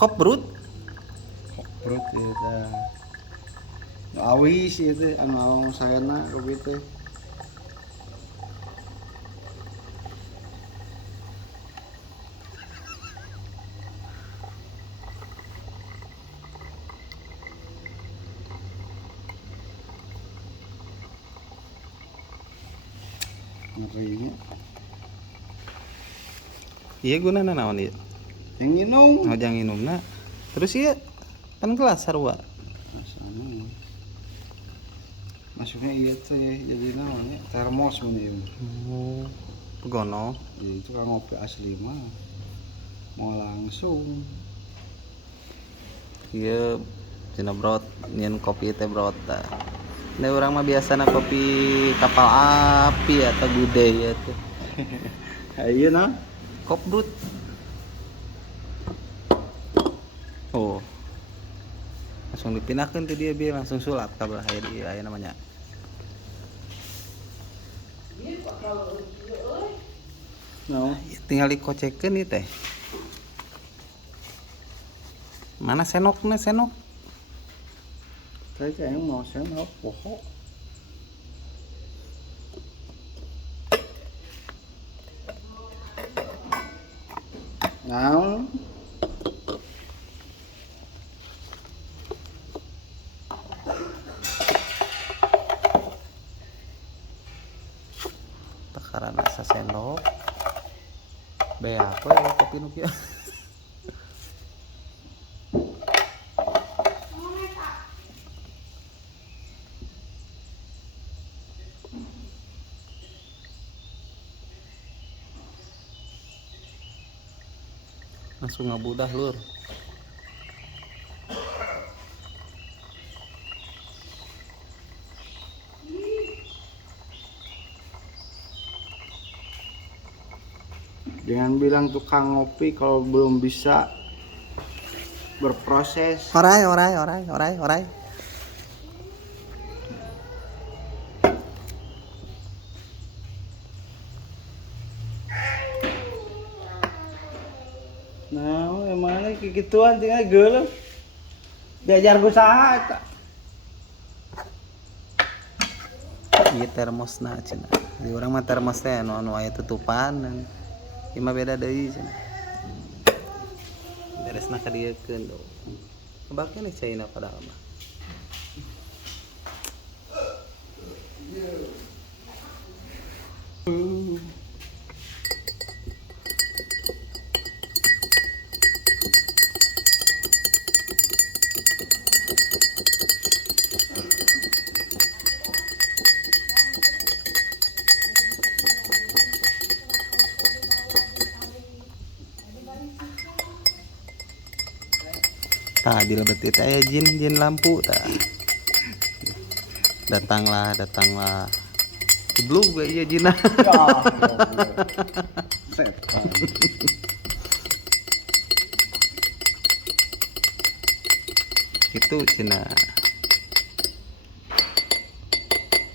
Kop brut. Perut eta. Nu awis ieu teh anu sayana kopi teh. Ngerinya. Iya gunana naon ieu? Yang minum. Oh jang nginumna. Terus ieu kan gelas sarua. Rasana. Maksudnya iya teh jadi naon ya? Termos mun ieu. Oh. Pegono. Ya itu kan ngopi asli mah. Mau langsung. Ieu cenah brot nyeun kopi teh brot tah. Ini orang mah biasana kopi kapal api atau gudeg ya tuh. Ayo nah. Kop brut. Oh. Langsung dipindahkan tuh dia biar langsung sulap ka belah aya namanya. No. Tinggal dikocekeun ieu teh. Mana senokna senok? Kayaknya mau senok pohon. Naon? Takaran asa sendok. Be apa ya kopi nu kieu? Langsung ngabudah lur. Jangan bilang tukang ngopi kalau belum bisa berproses. Orai. Nah, emangnya kayak gituan tinggal geuleuh. Diajar usaha eta. Ieu termosna cenah. Di urang mah termos teh anu aya tutupan. Ieu mah beda deui cenah. Beresna ka dieukeun do. Kebake nih caina padahal mah. Tah dilebet teh aya jin lampu tah. Datanglah. Blue gak iya jinah. Setan.